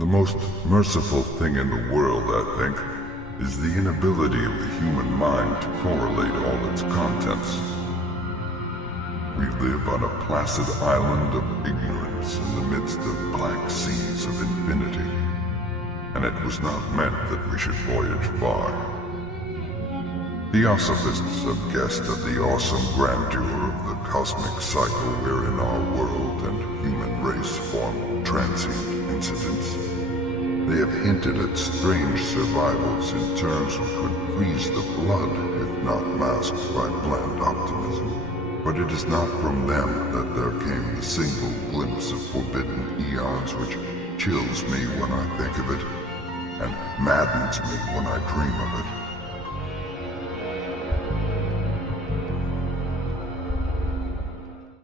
The most merciful thing in the world, I think, is the inability of the human mind to correlate all its contents. We live on a placid island of ignorance in the midst of black seas of infinity, and it was not meant that we should voyage far. Theosophists have guessed at the awesome grandeur of the cosmic cycle wherein our world and human race form transient incidents. They have hinted at strange survivals in terms which would freeze the blood if not masked by bland optimism. But it is not from them that there came the single glimpse of forbidden eons which chills me when I think of it, and maddens me when I dream of it.